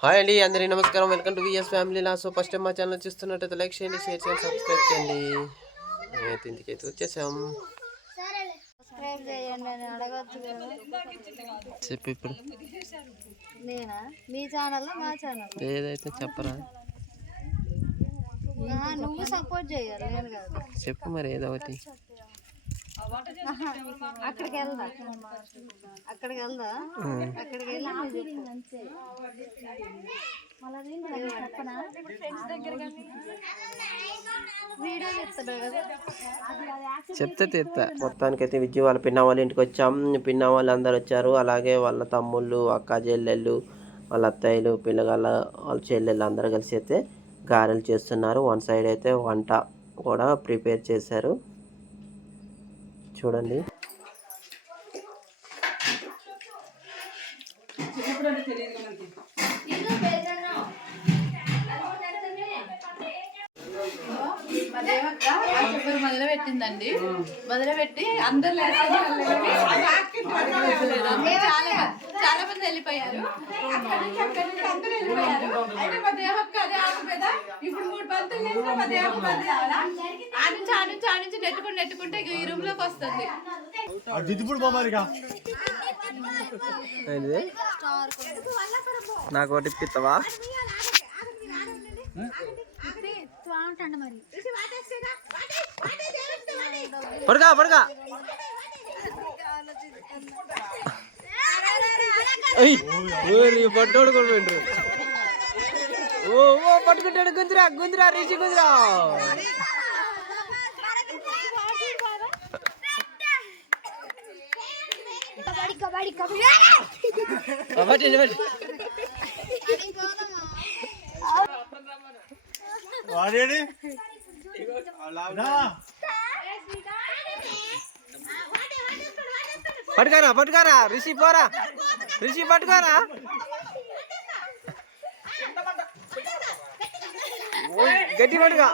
Hi అండి, అందరికీ నమస్కారం. వెల్కమ్ టు విఎస్ ఫ్యామిలీ లా. సో ఫస్ట్ టైం మా ఛానల్ చూస్తున్నట్టయితే లైక్ చేయండి, షేర్ చేయండి, సబ్స్క్రైబ్ చేయండి. మేమైతే ఇంటికైతే వచ్చేసాం. చెప్పు ఇప్పుడు. నేనా? మీ ఛానల్ మా ఛానల్ ఏదైతే చెప్పరా. నువ్వు సపోర్ట్ చేయాలి, నేను కాదు. చెప్పు మరి ఏదో ఒకటి. అక్కడికి వెళ్దా అక్కడికి వెళ్ళి వీడియో చెప్తాడు కదా, చెప్తే తీస్తా. మొత్తానికైతే విజయ్ వాళ్ళ పిన్న వాళ్ళ ఇంటికి వచ్చాం. పిన్న వాళ్ళు అందరు వచ్చారు. అలాగే వాళ్ళ తమ్ముళ్ళు, అక్క చెల్లెళ్ళు, వాళ్ళ అత్తయ్యలు, పిల్లగాళ్ళ వాళ్ళ చెల్లెళ్ళు అందరూ కలిసి అయితే గారెలు చేస్తున్నారు. వన్ సైడ్ అయితే వంట కూడా ప్రిపేర్ చేశారు. చూడండి. మొదలుపెట్టిందండి. మొదలుపెట్టి అందరు చాలా మంది వెళ్ళిపోయారు. అందరూ వెళ్ళిపోయారు. అయితే మా దేవక్క అదే ఆగిపోయింద. ఇప్పుడు 3 బంతులు చేసినా మా దేవక్క బంతి రావాలా? ఆ నుంచి నెట్టుకుంటే ఈ రూమ్ లోకి వస్తుంది. నాకు ఒకటి ఇప్పిస్తావా? పడుగా పట్టోడు కూడా పెట్టరు. ఓ పట్టుకుంటాడు. గుంజరా రిషి గుంజరా. పట్టుకారా రిషి పోరా. రిషి పట్టుకారా. గట్టి పట్టుగా.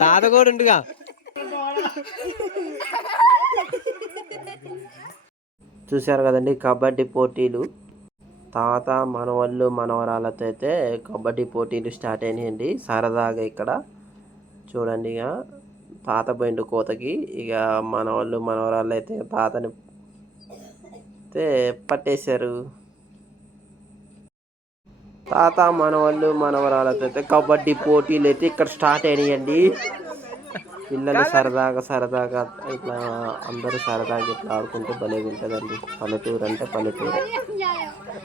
తాత కూడా ఉండుగా. చూశారు కదండి కబడ్డీ పోటీలు. తాత మనవాళ్ళు మనవరాలతో అయితే కబడ్డీ పోటీలు స్టార్ట్ అయినాయండి సరదాగా. ఇక్కడ చూడండి, ఇక తాత పోయిండు కోతకి. ఇక మనవాళ్ళు మనవరాళ్ళు అయితే తాతని అయితే పట్టేశారు. తాత మనవాళ్ళు మనవరాలతో అయితే కబడ్డీ పోటీలు అయితే ఇక్కడ స్టార్ట్ అయినాయండి. పిల్లలు సరదాగా ఇట్లా అందరూ సరదాగా ఇట్లా ఆడుకుంటే భలే ఉంటుందండి. పల్లెటూరు అంటే పల్లెటూరు.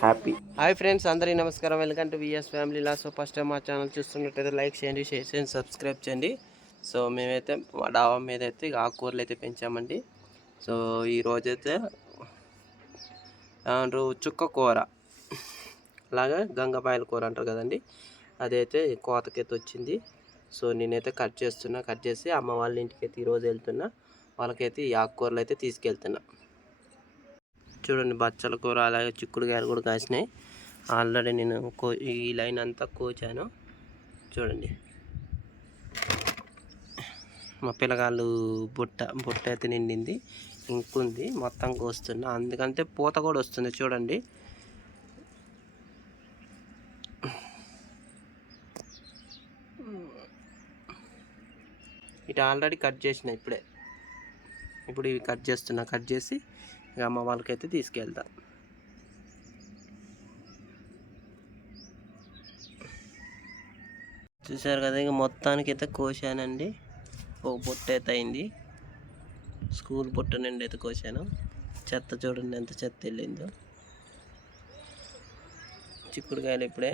హ్యాపీ. హాయ్ ఫ్రెండ్స్, అందరికీ నమస్కారం. వెల్కమ్ టు విఎస్ ఫ్యామిలీ లా. సో ఫస్ట్ టైం మా ఛానల్ చూస్తున్నట్టయితే లైక్ చేయండి, షేర్ చేయండి, సబ్స్క్రైబ్ చేయండి. సో మేమైతే మా డాబా మీద అయితే ఆకుకూరలు అయితే పెంచామండి. సో ఈరోజైతే చుక్క కూర, అలాగే గంగపాయల కూర అంటారు కదండి, అదైతే కోతకైతే వచ్చింది. సో నేనైతే కట్ చేసి అమ్మ వాళ్ళ ఇంటికి అయితే ఈరోజు వెళ్తున్నా. వాళ్ళకైతే ఈ ఆకుకూరలు అయితే తీసుకెళ్తున్నా. చూడండి, బచ్చల కూర అలాగే చిక్కుడుకాయలు కూడా కాసినాయి. ఆల్రెడీ నేను ఈ లైన్ అంతా కోచాను. చూడండి, మా పిల్లగాళ్ళు బుట్ట అయితే నిండింది, ఇంకుంది, మొత్తం కోస్తున్నా. అందుకంటే పూత కూడా వస్తుంది. చూడండి, ఇటు ఆల్రెడీ కట్ చేసిన. ఇప్పుడు ఇవి కట్ చేసి ఇక అమ్మ వాళ్ళకైతే తీసుకెళ్తా. చూసారు కదా, ఇక మొత్తానికి అయితే కోసానండి. ఒక బుట్ట అయితే అయింది. స్కూల్ బుట్ట నుండి అయితే కోసాను. చెత్త చూడండి ఎంత చెత్త వెళ్ళిందో. చిక్కుడుకాయలు ఇప్పుడే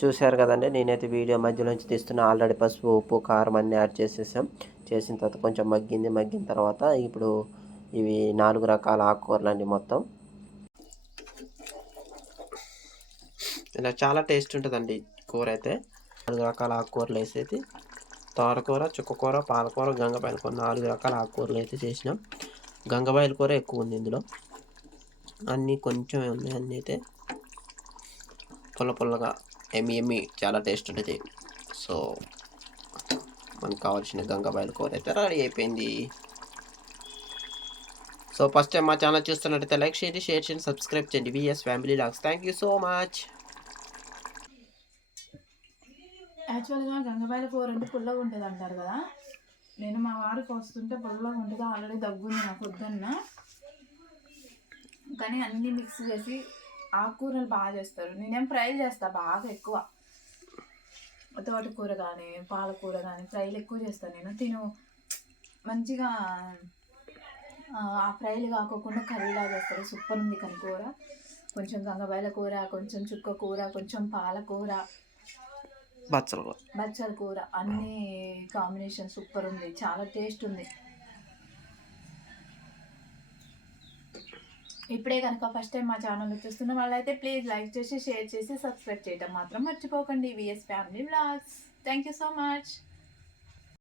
చూశారు కదండి. నేనైతే వీడియో మధ్యలోంచి తీస్తున్నా. ఆల్రెడీ పసుపు, ఉప్పు, కారం అన్నీ యాడ్ చేసేసాం. చేసిన తర్వాత కొంచెం మగ్గిన తర్వాత ఇప్పుడు ఇవి 4 రకాల ఆకుకూరలు అండి. మొత్తం ఇలా చాలా టేస్ట్ ఉంటుందండి కూర అయితే. 4 రకాల ఆకుకూరలు వేసేది తోటకూర, చుక్కకూర, పాలకూర, గంగపాయల కూర 4 రకాల ఆకుకూరలు అయితే చేసినాం. గంగపాయల కూర ఎక్కువ ఉంది ఇందులో, అన్నీ కొంచెమే ఉన్నాయి. అన్నీ అయితే పుల్ల పుల్లగా ఎమ్మి చాలా టేస్ట్ ఉంటుంది. సో మనకు కావాల్సిన గంగబాయిల కూర అయితే రెడీ అయిపోయింది. సో ఫస్ట్ టైం మా ఛానల్ చూస్తున్నట్టయితే లైక్ చేయండి, షేర్ చేయండి, సబ్స్క్రైబ్ చేయండి. VS family vlogs. Thank you so much. యాక్చువల్గా గంగబాయిల కూర అంటే పుల్లగా ఉంటుంది అంటారు కదా. నేను మా వారికి వస్తుంటే పుల్లగా ఉంటుంది. ఆల్రెడీ దగ్గుంది నాకు పొద్దున్న. కానీ అన్నీ మిక్స్ చేసి ఆకుకూరలు బాగా చేస్తారు. నేనేం ఫ్రై చేస్తాను బాగా ఎక్కువ. తోటకూర కానీ పాలకూర కానీ ఫ్రైలు ఎక్కువ చేస్తాను నేను. మంచిగా ఆ ఫ్రైలు కాకోకుండా కర్రీలా చేస్తారు. సూపర్ ఉంది కానీ కూర. కొంచెం గంగబాయిల కూర, కొంచెం చుక్క కూర, కొంచెం పాలకూర, బచ్చల కూర, అన్నీ కాంబినేషన్ సూపర్ ఉంది. చాలా టేస్ట్ ఉంది. ఇప్పుడే కనుక ఫస్ట్ టైం మా ఛానల్ చూస్తున్న వాళ్ళైతే ప్లీజ్ లైక్ చేసి, షేర్ చేసి, సబ్స్క్రైబ్ చేయడం మాత్రం మర్చిపోకండి. VS family vlogs. Thank you so much.